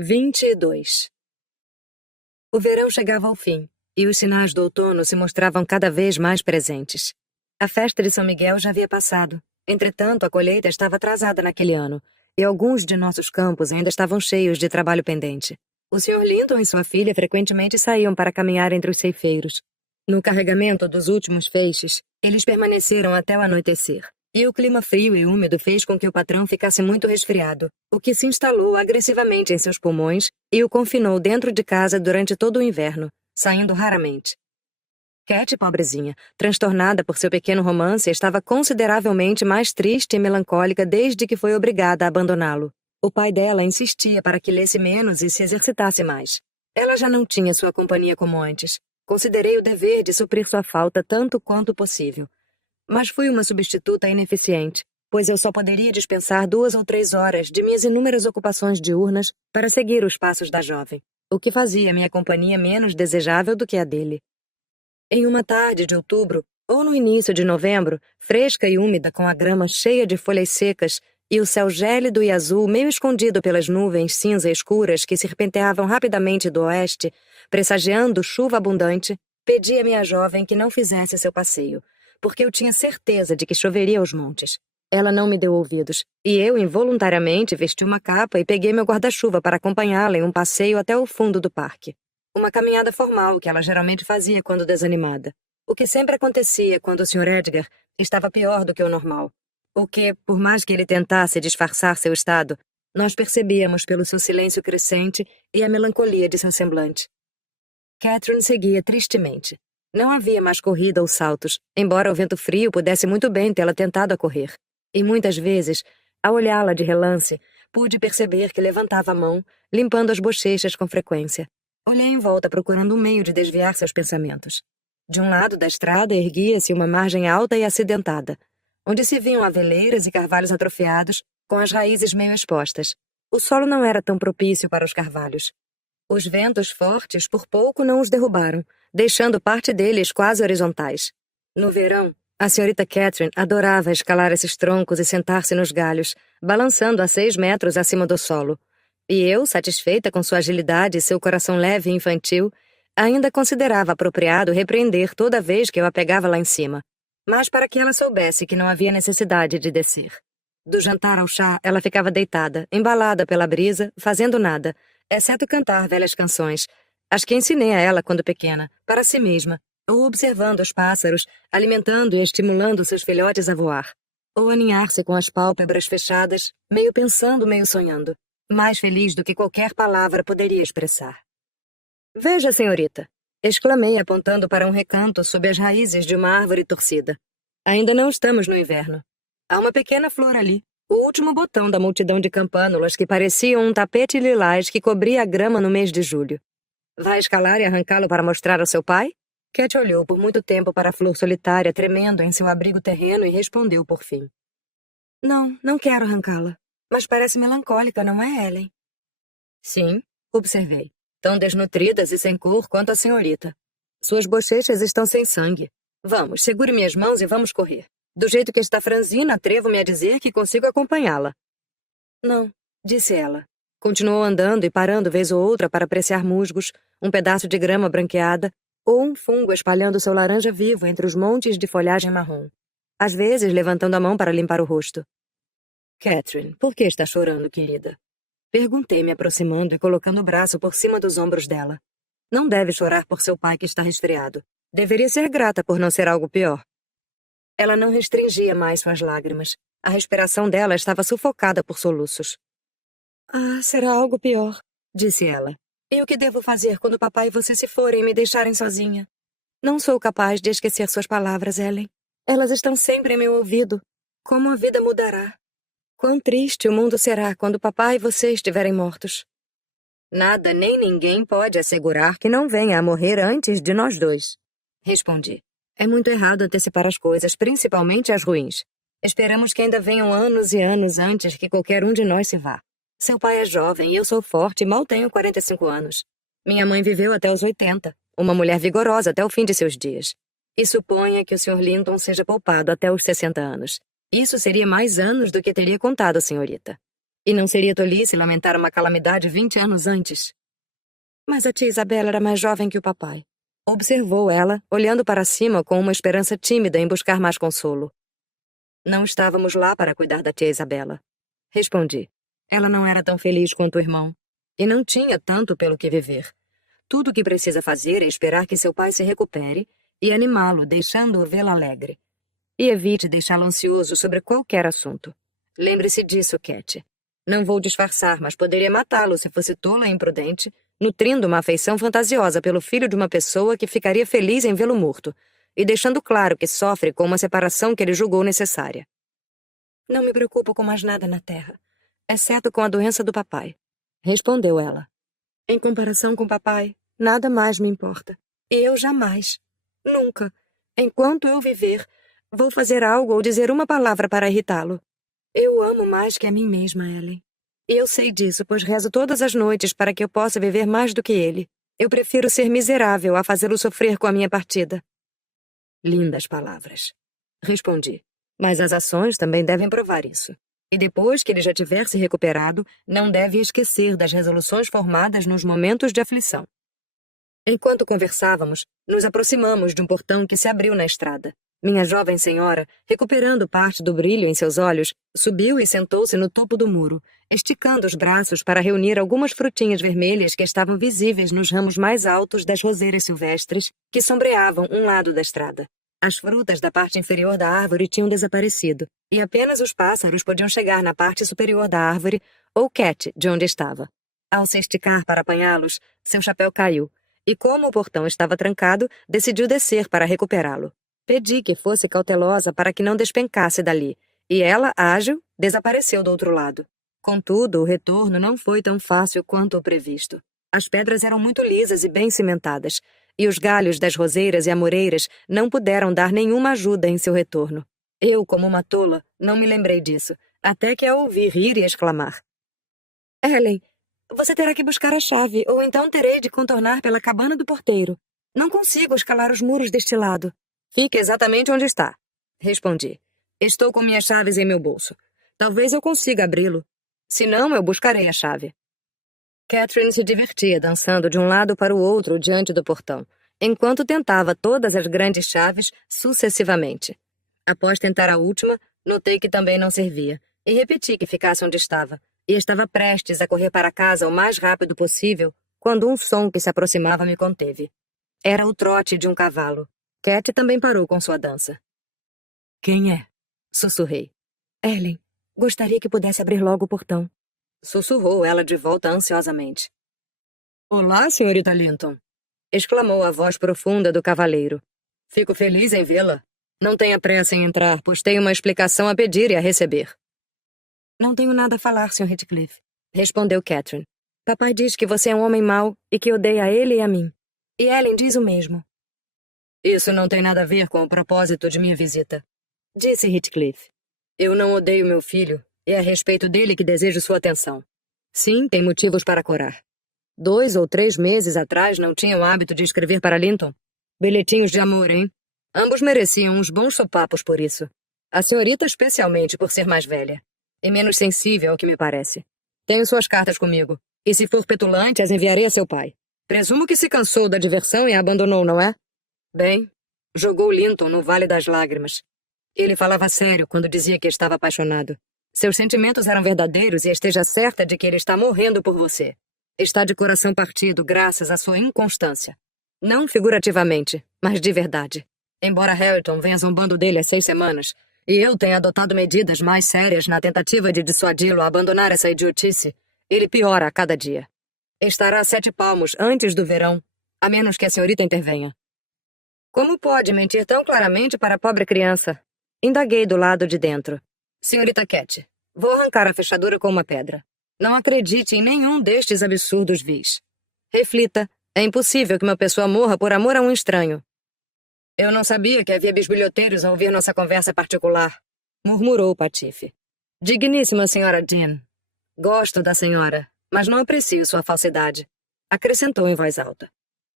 22. O verão chegava ao fim, e os sinais do outono se mostravam cada vez mais presentes. A festa de São Miguel já havia passado. Entretanto, a colheita estava atrasada naquele ano, e alguns de nossos campos ainda estavam cheios de trabalho pendente. O Sr. Linton e sua filha frequentemente saíam para caminhar entre os ceifeiros. No carregamento dos últimos feixes, eles permaneceram até o anoitecer. E o clima frio e úmido fez com que o patrão ficasse muito resfriado, o que se instalou agressivamente em seus pulmões e o confinou dentro de casa durante todo o inverno, saindo raramente. Cat, pobrezinha, transtornada por seu pequeno romance, estava consideravelmente mais triste e melancólica desde que foi obrigada a abandoná-lo. O pai dela insistia para que lesse menos e se exercitasse mais. Ela já não tinha sua companhia como antes. Considerei o dever de suprir sua falta tanto quanto possível. Mas fui uma substituta ineficiente, pois eu só poderia dispensar 2 ou 3 horas de minhas inúmeras ocupações diurnas para seguir os passos da jovem, o que fazia minha companhia menos desejável do que a dele. Em uma tarde de outubro, ou no início de novembro, fresca e úmida com a grama cheia de folhas secas e o céu gélido e azul meio escondido pelas nuvens cinza escuras que serpenteavam rapidamente do oeste, pressagiando chuva abundante, pedi à minha jovem que não fizesse seu passeio, porque eu tinha certeza de que choveria aos montes. Ela não me deu ouvidos, e eu involuntariamente vesti uma capa e peguei meu guarda-chuva para acompanhá-la em um passeio até o fundo do parque. Uma caminhada formal que ela geralmente fazia quando desanimada. O que sempre acontecia quando o Sr. Edgar estava pior do que o normal. O que, por mais que ele tentasse disfarçar seu estado, nós percebíamos pelo seu silêncio crescente e a melancolia de seu semblante. Catherine seguia tristemente. Não havia mais corrida ou saltos, embora o vento frio pudesse muito bem tê-la tentado a correr. E muitas vezes, ao olhá-la de relance, pude perceber que levantava a mão, limpando as bochechas com frequência. Olhei em volta procurando um meio de desviar seus pensamentos. De um lado da estrada erguia-se uma margem alta e acidentada, onde se viam aveleiras e carvalhos atrofiados, com as raízes meio expostas. O solo não era tão propício para os carvalhos. Os ventos fortes por pouco não os derrubaram, deixando parte deles quase horizontais. No verão, a senhorita Catherine adorava escalar esses troncos e sentar-se nos galhos, balançando a 6 metros acima do solo. E eu, satisfeita com sua agilidade e seu coração leve e infantil, ainda considerava apropriado repreender toda vez que eu a pegava lá em cima, mas para que ela soubesse que não havia necessidade de descer. Do jantar ao chá, ela ficava deitada, embalada pela brisa, fazendo nada, exceto cantar velhas canções, as que ensinei a ela quando pequena, para si mesma, ou observando os pássaros, alimentando e estimulando seus filhotes a voar, ou aninhar-se com as pálpebras fechadas, meio pensando, meio sonhando, mais feliz do que qualquer palavra poderia expressar. "Veja, senhorita!" exclamei, apontando para um recanto sob as raízes de uma árvore torcida. "Ainda não estamos no inverno. Há uma pequena flor ali, o último botão da multidão de campânulas que pareciam um tapete lilás que cobria a grama no mês de julho. Vai escalar e arrancá-lo para mostrar ao seu pai?" Cat olhou por muito tempo para a flor solitária tremendo em seu abrigo terreno e respondeu por fim. "Não, não quero arrancá-la. Mas parece melancólica, não é, Ellen?" "Sim", observei. "Tão desnutridas e sem cor quanto a senhorita. Suas bochechas estão sem sangue. Vamos, segure minhas mãos e vamos correr. Do jeito que está franzina, atrevo-me a dizer que consigo acompanhá-la." "Não", disse ela. Continuou andando e parando vez ou outra para apreciar musgos, um pedaço de grama branqueada ou um fungo espalhando seu laranja vivo entre os montes de folhagem marrom. Às vezes, levantando a mão para limpar o rosto. "Catherine, por que está chorando, querida?" Perguntei, me aproximando e colocando o braço por cima dos ombros dela. "Não deve chorar por seu pai que está resfriado. Deveria ser grata por não ser algo pior." Ela não restringia mais suas lágrimas. A respiração dela estava sufocada por soluços. "Ah, será algo pior", disse ela. "E o que devo fazer quando papai e você se forem e me deixarem sozinha? Não sou capaz de esquecer suas palavras, Ellen. Elas estão sempre em meu ouvido. Como a vida mudará. Quão triste o mundo será quando papai e você estiverem mortos." "Nada nem ninguém pode assegurar que não venha a morrer antes de nós dois", respondi. "É muito errado antecipar as coisas, principalmente as ruins. Esperamos que ainda venham anos e anos antes que qualquer um de nós se vá. Seu pai é jovem e eu sou forte e mal tenho 45 anos. Minha mãe viveu até os 80, uma mulher vigorosa até o fim de seus dias. E suponha que o Sr. Linton seja poupado até os 60 anos. Isso seria mais anos do que teria contado, senhorita. E não seria tolice lamentar uma calamidade 20 anos antes. Mas a tia Isabela era mais jovem que o papai. Observou ela, olhando para cima com uma esperança tímida em buscar mais consolo. Não estávamos lá para cuidar da tia Isabela. Respondi. Ela não era tão feliz quanto o irmão. E não tinha tanto pelo que viver. Tudo o que precisa fazer é esperar que seu pai se recupere e animá-lo, deixando-o vê-la alegre. E evite deixá-lo ansioso sobre qualquer assunto. Lembre-se disso, Cat. Não vou disfarçar, mas poderia matá-lo se fosse tola e imprudente, nutrindo uma afeição fantasiosa pelo filho de uma pessoa que ficaria feliz em vê-lo morto, e deixando claro que sofre com uma separação que ele julgou necessária. Não me preocupo com mais nada na Terra, exceto com a doença do papai, respondeu ela. Em comparação com papai, nada mais me importa. E eu jamais, nunca, enquanto eu viver, vou fazer algo ou dizer uma palavra para irritá-lo. Eu amo mais que a mim mesma, Ellen. E eu sei disso, pois rezo todas as noites para que eu possa viver mais do que ele. Eu prefiro ser miserável a fazê-lo sofrer com a minha partida. Lindas palavras, respondi. Mas as ações também devem provar isso. E depois que ele já tiver se recuperado, não deve esquecer das resoluções formadas nos momentos de aflição. Enquanto conversávamos, nos aproximamos de um portão que se abriu na estrada. Minha jovem senhora, recuperando parte do brilho em seus olhos, subiu e sentou-se no topo do muro, esticando os braços para reunir algumas frutinhas vermelhas que estavam visíveis nos ramos mais altos das roseiras silvestres que sombreavam um lado da estrada. As frutas da parte inferior da árvore tinham desaparecido, e apenas os pássaros podiam chegar na parte superior da árvore, ou Cat, de onde estava. Ao se esticar para apanhá-los, seu chapéu caiu, e como o portão estava trancado, decidiu descer para recuperá-lo. Pedi que fosse cautelosa para que não despencasse dali, e ela, ágil, desapareceu do outro lado. Contudo, o retorno não foi tão fácil quanto o previsto. As pedras eram muito lisas e bem cimentadas, e os galhos das roseiras e amoreiras não puderam dar nenhuma ajuda em seu retorno. Eu, como uma tola, não me lembrei disso, até que a ouvi rir e exclamar. Ellen, você terá que buscar a chave, ou então terei de contornar pela cabana do porteiro. Não consigo escalar os muros deste lado. Fique exatamente onde está, respondi. Estou com minhas chaves em meu bolso. Talvez eu consiga abri-lo. Se não, eu buscarei a chave. Catherine se divertia dançando de um lado para o outro diante do portão, enquanto tentava todas as grandes chaves sucessivamente. Após tentar a última, notei que também não servia, e repeti que ficasse onde estava, e estava prestes a correr para casa o mais rápido possível, quando um som que se aproximava me conteve. Era o trote de um cavalo. Cat também parou com sua dança. Quem é? Sussurrei. Ellen, gostaria que pudesse abrir logo o portão. Sussurrou ela de volta ansiosamente. Olá, senhorita Linton! Exclamou a voz profunda do cavaleiro. Fico feliz em vê-la. Não tenha pressa em entrar, pois tenho uma explicação a pedir e a receber. Não tenho nada a falar, Sr. Heathcliff, respondeu Catherine. Papai diz que você é um homem mau e que odeia a ele e a mim. E Ellen diz o mesmo. Isso não tem nada a ver com o propósito de minha visita, disse Heathcliff. Eu não odeio meu filho, e é a respeito dele que desejo sua atenção. Sim, tem motivos para corar. 2 ou 3 meses atrás não tinha o hábito de escrever para Linton. Bilhetinhos de amor, hein? Ambos mereciam uns bons sopapos por isso. A senhorita especialmente por ser mais velha. E menos sensível, ao que me parece. Tenho suas cartas comigo, e se for petulante, as enviarei a seu pai. Presumo que se cansou da diversão e a abandonou, não é? Bem, jogou Linton no Vale das Lágrimas. Ele falava sério quando dizia que estava apaixonado. Seus sentimentos eram verdadeiros e esteja certa de que ele está morrendo por você. Está de coração partido graças à sua inconstância. Não figurativamente, mas de verdade. Embora Harrington venha zombando dele há 6 semanas, e eu tenha adotado medidas mais sérias na tentativa de dissuadi-lo a abandonar essa idiotice, ele piora a cada dia. Estará a 7 palmos antes do verão, a menos que a senhorita intervenha. Como pode mentir tão claramente para a pobre criança? Indaguei do lado de dentro. Senhorita Cat, vou arrancar a fechadura com uma pedra. Não acredite em nenhum destes absurdos vis. Reflita, é impossível que uma pessoa morra por amor a um estranho. Eu não sabia que havia bisbilhoteiros a ouvir nossa conversa particular, murmurou o Patife. Digníssima senhora Dean. Gosto da senhora, mas não aprecio sua falsidade, acrescentou em voz alta.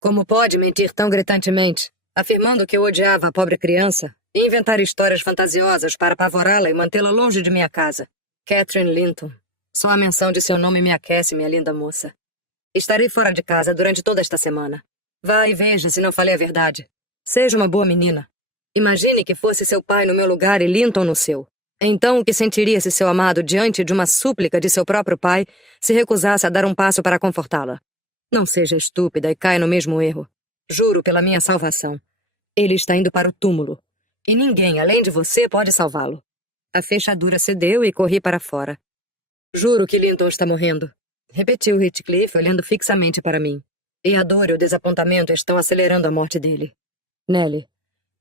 Como pode mentir tão gritantemente, afirmando que eu odiava a pobre criança e inventar histórias fantasiosas para apavorá-la e mantê-la longe de minha casa? Catherine Linton, Só a menção de seu nome me aquece, minha linda moça. Estarei fora de casa durante toda esta semana. Vá e veja se não falei a verdade. Seja uma boa menina. Imagine que fosse seu pai no meu lugar e Linton no seu. Então o que sentiria se seu amado, diante de uma súplica de seu próprio pai, se recusasse a dar um passo para confortá-la? Não seja estúpida e caia no mesmo erro. Juro pela minha salvação. Ele está indo para o túmulo. E ninguém, além de você, pode salvá-lo. A fechadura cedeu e corri para fora. Juro que Linton está morrendo, repetiu Heathcliff, olhando fixamente para mim. E a dor e o desapontamento estão acelerando a morte dele. Nelly,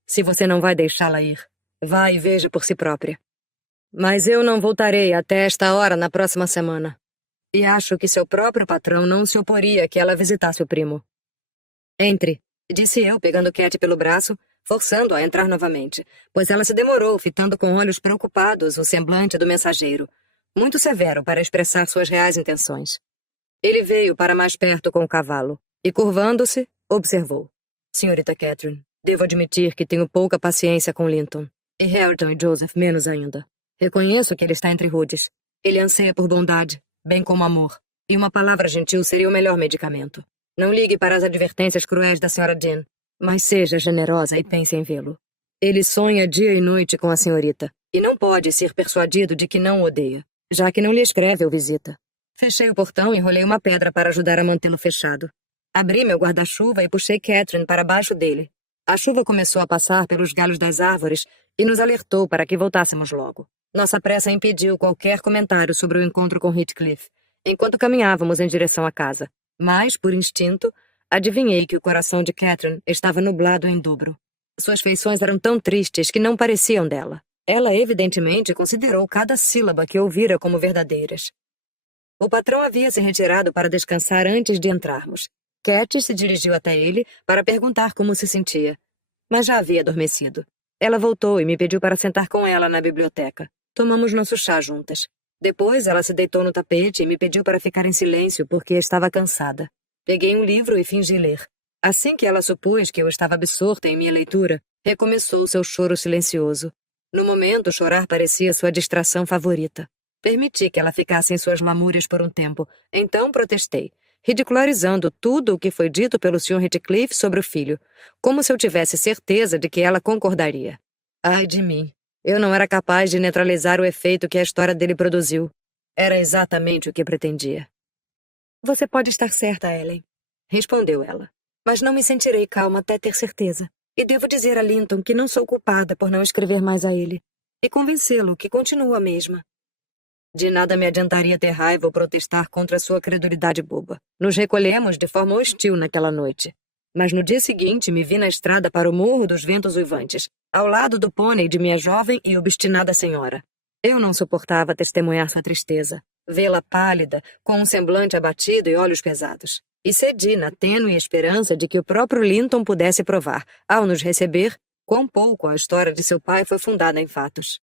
se você não vai deixá-la ir, vá e veja por si própria. Mas eu não voltarei até esta hora na próxima semana. E acho que seu próprio patrão não se oporia a que ela visitasse o primo. Entre, disse eu, pegando Cat pelo braço, forçando-a a entrar novamente, pois ela se demorou, fitando com olhos preocupados o semblante do mensageiro, muito severo para expressar suas reais intenções. Ele veio para mais perto com o cavalo, e curvando-se, observou. Senhorita Catherine, devo admitir que tenho pouca paciência com Linton, e Hareton e Joseph menos ainda. Reconheço que ele está entre rudes. Ele anseia por bondade, bem como amor, e uma palavra gentil seria o melhor medicamento. Não ligue para as advertências cruéis da Sra. Jean, mas seja generosa e pense em vê-lo. Ele sonha dia e noite com a senhorita, e não pode ser persuadido de que não o odeia, já que não lhe escreve ou visita. Fechei o portão e enrolei uma pedra para ajudar a mantê-lo fechado. Abri meu guarda-chuva e puxei Catherine para baixo dele. A chuva começou a passar pelos galhos das árvores e nos alertou para que voltássemos logo. Nossa pressa impediu qualquer comentário sobre o encontro com Heathcliff, enquanto caminhávamos em direção à casa. Mas, por instinto, adivinhei que o coração de Catherine estava nublado em dobro. Suas feições eram tão tristes que não pareciam dela. Ela, evidentemente, considerou cada sílaba que ouvira como verdadeiras. O patrão havia se retirado para descansar antes de entrarmos. Cat se dirigiu até ele para perguntar como se sentia, mas já havia adormecido. Ela voltou e me pediu para sentar com ela na biblioteca. Tomamos nosso chá juntas. Depois, ela se deitou no tapete e me pediu para ficar em silêncio porque estava cansada. Peguei um livro e fingi ler. Assim que ela supôs que eu estava absorta em minha leitura, recomeçou seu choro silencioso. No momento, chorar parecia sua distração favorita. Permiti que ela ficasse em suas lamúrias por um tempo, então protestei, ridicularizando tudo o que foi dito pelo Sr. Heathcliff sobre o filho, como se eu tivesse certeza de que ela concordaria. Ai de mim! Eu não era capaz de neutralizar o efeito que a história dele produziu. Era exatamente o que pretendia. Você pode estar certa, Ellen, respondeu ela. Mas não me sentirei calma até ter certeza. E devo dizer a Linton que não sou culpada por não escrever mais a ele. E convencê-lo que continuo a mesma. De nada me adiantaria ter raiva ou protestar contra sua credulidade boba. Nos recolhemos de forma hostil naquela noite. Mas no dia seguinte me vi na estrada para o Morro dos Ventos Uivantes, ao lado do pônei de minha jovem e obstinada senhora. Eu não suportava testemunhar sua tristeza, vê-la pálida, com um semblante abatido e olhos pesados. E cedi na tênue esperança de que o próprio Linton pudesse provar, ao nos receber, quão pouco a história de seu pai foi fundada em fatos.